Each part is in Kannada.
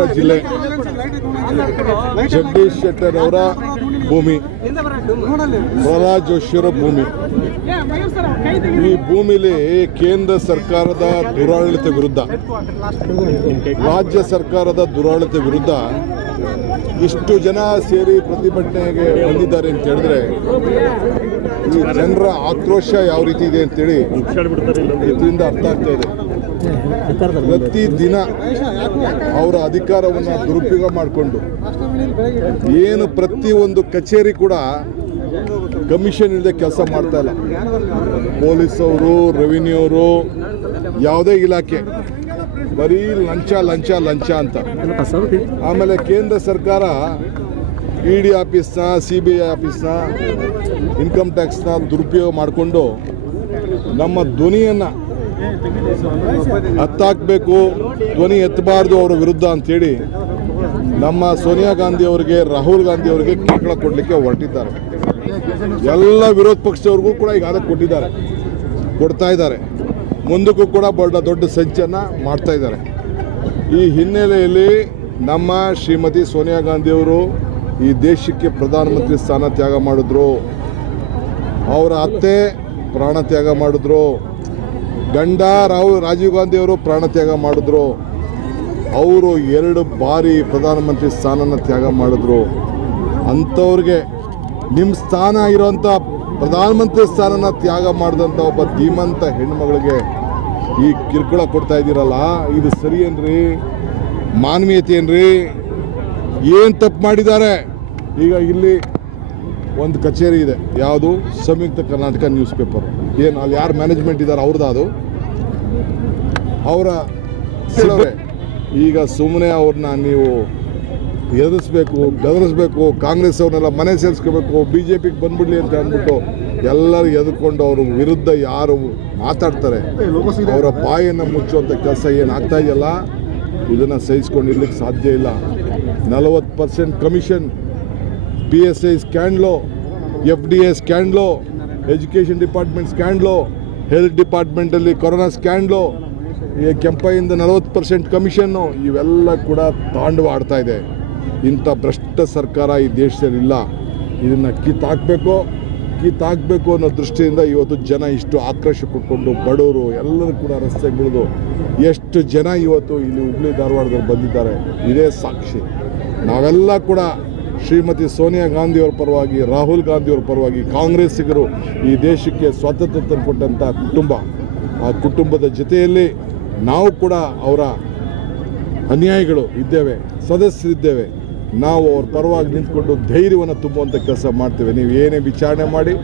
ವಿಜಯನಗರ ಜಿಲ್ಲೆ ಜಗದೀಶ್ ಶೆಟ್ಟರ್ ಅವರ ಭೂಮಿ. ಪ್ರಹ್ಲಾದ್ ಜೋಶಿಯವರ ಭೂಮಿ. ಈ ಭೂಮಿಲಿ ಕೇಂದ್ರ ಸರ್ಕಾರದ ದುರಾಡಳಿತ ವಿರುದ್ಧ ರಾಜ್ಯ ಸರ್ಕಾರದ ದುರಾಡಳಿತ ವಿರುದ್ಧ ಇಷ್ಟು ಜನ ಸೇರಿ ಪ್ರತಿಭಟನೆಗೆ ಬಂದಿದ್ದಾರೆ ಅಂತ ಹೇಳಿದ್ರೆ ಈ ಜನರ ಆಕ್ರೋಶ ಯಾವ ರೀತಿ ಇದೆ ಅಂತೇಳಿ ಇದರಿಂದ ಅರ್ಥ ಆಗ್ತಾ ಇದೆ. ಪ್ರತಿ ದಿನ ಅವರ ಅಧಿಕಾರವನ್ನು ದುರುಪಯೋಗ ಮಾಡಿಕೊಂಡು ಏನು ಪ್ರತಿ ಒಂದು ಕಚೇರಿ ಕೂಡ ಕಮಿಷನ್ ಇಲ್ಲದೆ ಕೆಲಸ ಮಾಡ್ತಾ ಇಲ್ಲ. ಪೊಲೀಸ್ ಅವರು ರೆವಿನ್ಯೂ ಅವರು, ಯಾವುದೇ ಇಲಾಖೆ. ಬರೀ ಲಂಚ ಲಂಚ ಲಂಚ ಅಂತ. ಆಮೇಲೆ ಕೇಂದ್ರ ಸರ್ಕಾರ ಇ ಡಿ ಆಫೀಸ್ನ, ಸಿ ಬಿ ಐ ಆಫೀಸ್ನ ಇನ್ಕಮ್ ಟ್ಯಾಕ್ಸ್ನ ದುರುಪಯೋಗ ಮಾಡಿಕೊಂಡು ನಮ್ಮ ಧ್ವನಿಯನ್ನು ಹತ್ತಾಕಬೇಕು, ಧ್ವನಿ ಎತ್ತಬಾರ್ದು ಅವರ ವಿರುದ್ಧ ಅಂತೇಳಿ ನಮ್ಮ ಸೋನಿಯಾ ಗಾಂಧಿ ಅವರಿಗೆ, ರಾಹುಲ್ ಗಾಂಧಿ ಅವರಿಗೆ ಕಿರುಕುಳ ಕೊಡಲಿಕ್ಕೆ ಹೊರಟಿದ್ದಾರೆ. ಎಲ್ಲ ವಿರೋಧ ಪಕ್ಷದವ್ರಿಗೂ ಕೂಡ ಈಗ ಅದಕ್ಕೆ ಕೊಟ್ಟಿದ್ದಾರೆ. ಕೊಡ್ತಾ ಇದ್ದಾರೆ. ಮುಂದಕ್ಕೂ ಕೂಡ ದೊಡ್ಡ ದೊಡ್ಡ ಸಂಚನ್ನು ಮಾಡ್ತಾ ಇದ್ದಾರೆ. ಈ ಹಿನ್ನೆಲೆಯಲ್ಲಿ ನಮ್ಮ ಶ್ರೀಮತಿ ಸೋನಿಯಾ ಗಾಂಧಿಯವರು ಈ ದೇಶಕ್ಕೆ ಪ್ರಧಾನಮಂತ್ರಿ ಸ್ಥಾನ ತ್ಯಾಗ ಮಾಡಿದ್ರು. ಅವರ ಅತ್ತೆ ಪ್ರಾಣ ತ್ಯಾಗ ಮಾಡಿದ್ರು. ಗಂಡ ರಾಹುಲ್ ರಾಜೀವ್ ಗಾಂಧಿ ಅವರು ಪ್ರಾಣ ತ್ಯಾಗ ಮಾಡಿದ್ರು. ಅವರು ಎರಡು ಬಾರಿ ಪ್ರಧಾನಮಂತ್ರಿ ಸ್ಥಾನನ ತ್ಯಾಗ ಮಾಡಿದ್ರು. ಅಂಥವ್ರಿಗೆ ನಿಮ್ಮ ಸ್ಥಾನ ಇರೋಂಥ ಪ್ರಧಾನಮಂತ್ರಿ ಸ್ಥಾನನ ತ್ಯಾಗ ಮಾಡಿದಂಥ ಒಬ್ಬ ಧೀಮಂತ ಹೆಣ್ಮಗಳಿಗೆ ಈ ಕಿರುಕುಳ ಕೊಡ್ತಾ ಇದ್ದೀರಲ್ಲ, ಇದು ಸರಿ ಏನ್ರಿ? ಮಾನವೀಯತೆ ಏನ್ರಿ? ಏನು ತಪ್ಪು ಮಾಡಿದ್ದಾರೆ? ಈಗ ಇಲ್ಲಿ ಒಂದು ಕಚೇರಿ ಇದೆ, ಯಾವುದು? Samyukta Karnataka news paper. ಏನು ಅಲ್ಲಿ ಯಾರು ಮ್ಯಾನೇಜ್ಮೆಂಟ್ ಇದ್ದಾರೆ ಅವ್ರದ್ದು ಅದು. ಅವರ ಈಗ ಸುಮ್ಮನೆ ಅವ್ರನ್ನ ನೀವು ಎದುರಿಸ್ಬೇಕು ಗದರಿಸ್ಬೇಕು ಕಾಂಗ್ರೆಸ್ ಅವ್ರನ್ನೆಲ್ಲ ಮನೆ ಸೇರಿಸ್ಕೋಬೇಕು ಬಿ ಜೆ ಪಿಗೆ ಬಂದ್ಬಿಡ್ಲಿ ಅಂತ ಅಂದ್ಬಿಟ್ಟು ಎಲ್ಲರೂ ಎದುರ್ಕೊಂಡು ಅವ್ರ ವಿರುದ್ಧ ಯಾರು ಮಾತಾಡ್ತಾರೆ, ಅವರ ಬಾಯನ್ನು ಮುಚ್ಚುವಂಥ ಕೆಲಸ ಏನು ಆಗ್ತಾ ಇದೆಯಲ್ಲ, ಇದನ್ನು ಸಹಿಸ್ಕೊಂಡಿರ್ಲಿಕ್ಕೆ ಸಾಧ್ಯ ಇಲ್ಲ. ನಲವತ್ತು percent commission P S I ಸ್ಕ್ಯಾಂಡ್ಲೋ F D A ಸ್ಕ್ಯಾಂಡ್ಲೋ ಎಜುಕೇಷನ್ ಡಿಪಾರ್ಟ್ಮೆಂಟ್ ಸ್ಕ್ಯಾಂಡ್ಲು ಹೆಲ್ತ್ ಡಿಪಾರ್ಟ್ಮೆಂಟಲ್ಲಿ ಕೊರೋನಾ ಸ್ಕ್ಯಾಂಡ್ಲು ಈ ಕೆಂಪೈಯಿಂದ ನಲವತ್ತು ಪರ್ಸೆಂಟ್ ಕಮಿಷನ್ನು ಇವೆಲ್ಲ ಕೂಡ ತಾಂಡವ ಆಡ್ತಾ ಇದೆ. ಇಂಥ ಭ್ರಷ್ಟ ಸರ್ಕಾರ ಈ ದೇಶದಲ್ಲಿಲ್ಲ ಇದನ್ನು ಕಿತ್ತಾಕಬೇಕು ಕಿತ್ತಾಕಬೇಕು ಅನ್ನೋ ದೃಷ್ಟಿಯಿಂದ ಇವತ್ತು ಜನ ಇಷ್ಟು ಆಕ್ರೋಶ ಕೊಟ್ಕೊಂಡು ಬಡವರು ಎಲ್ಲರೂ ಕೂಡ ರಸ್ತೆಗೆ ಬಿಡೋದು ಎಷ್ಟು ಜನ ಇವತ್ತು ಇಲ್ಲಿ ಹುಬ್ಳಿ ಧಾರವಾಡದಲ್ಲಿ ಬಂದಿದ್ದಾರೆ, ಇದೇ ಸಾಕ್ಷಿ. ನಾವೆಲ್ಲ ಕೂಡ ಶ್ರೀಮತಿ ಸೋನಿಯಾ ಗಾಂಧಿಯವರ ಪರವಾಗಿ, ರಾಹುಲ್ ಗಾಂಧಿಯವರ ಪರವಾಗಿ ಕಾಂಗ್ರೆಸ್ಸಿಗರು ಈ ದೇಶಕ್ಕೆ ಸ್ವಾತಂತ್ರ್ಯ ತಂದುಕೊಟ್ಟಂಥ ಕುಟುಂಬ. ಆ ಕುಟುಂಬದ ಜೊತೆಯಲ್ಲಿ ನಾವು ಕೂಡ ಅವರ ಅನ್ಯಾಯಿಗಳು ಇದ್ದೇವೆ, ಸದಸ್ಯರಿದ್ದೇವೆ. ನಾವು ಅವ್ರ ಪರವಾಗಿ ನಿಂತ್ಕೊಂಡು ಧೈರ್ಯವನ್ನು ತುಂಬುವಂಥ ಕೆಲಸ ಮಾಡ್ತೇವೆ. ನೀವು ಏನೇ ವಿಚಾರಣೆ ಮಾಡಿ,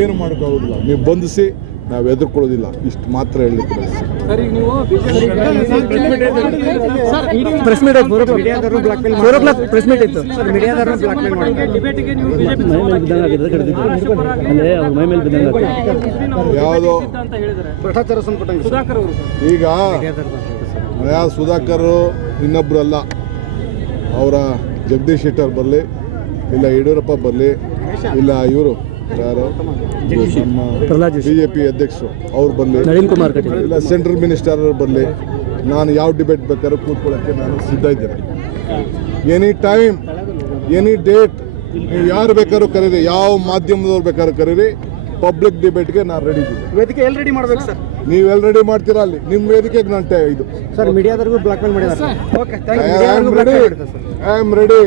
ಏನು ಮಾಡೋಕ್ಕಾಗೋದಿಲ್ಲ. ನೀವು ಬಂಧಿಸಿ ನಾವು ಎದುರ್ಕೊಳ್ಳೋದಿಲ್ಲ. ಇಷ್ಟು ಮಾತ್ರ ಹೇಳಿದ್ರೆ. ಯಾವುದೋ ಈಗ ಸುಧಾಕರ್ ಇನ್ನೊಬ್ರು ಅಲ್ಲ. ಅವರ ಜಗದೀಶ್ ಶೆಟ್ಟರ್ ಬರಲಿ ಇಲ್ಲ ಯಡಿಯೂರಪ್ಪ ಬರಲಿ ಇಲ್ಲ ಇವರು. ಯಾರು? ನಮ್ಮ ಪ್ರಹ್ಲಾದ್ ಬಿ ಜೆ ಪಿ ಅಧ್ಯಕ್ಷರು. ಅವ್ರು ಬರಲಿ. ನಳಿನ್ ಕುಮಾರ್ ಕಟೀಲ್. ಇಲ್ಲ ಸೆಂಟ್ರಲ್ ಮಿನಿಸ್ಟರ್ ಅವ್ರು ಬರಲಿ. ನಾನು ಯಾವ ಡಿಬೇಟ್ ಬೇಕಾದ್ರೂ ಕೂತ್ಕೊಳ್ಳೋಕ್ಕೆ ನಾನು ಸಿದ್ಧ ಇದ್ದೇನೆ. ಎನಿ ಟೈಮ್ ಎನಿ ಡೇಟ್ ನೀವು ಯಾರು ಬೇಕಾದ್ರೂ ಕರೀರಿ. ಯಾವ ಮಾಧ್ಯಮದವ್ರು ಬೇಕಾದ್ರೂ ಕರೀರಿ. ಪಬ್ಲಿಕ್ ಡಿಬೇಟ್ಗೆ ನಾನು ರೆಡಿ ಇದ್ದೀನಿ. ವೇದಿಕೆ ಎಲ್ಲಿ ರೆಡಿ ಮಾಡ್ಬೇಕು ಸರ್? ನೀವೆಲ್ಲ ರೆಡಿ ಮಾಡ್ತೀರಾ ಅಲ್ಲಿ? ನಿಮ್ಮ ವೇದಿಕೆಗೆ ನಾನು ಟೈ ಇದು. ಸರ್ ಮೀಡಿಯಾದವರೆಗೂ ಬ್ಲಾಕ್ ಮೇಲ್ ಮಾಡಿದ್ದಾರೆ okay I am ready I am ready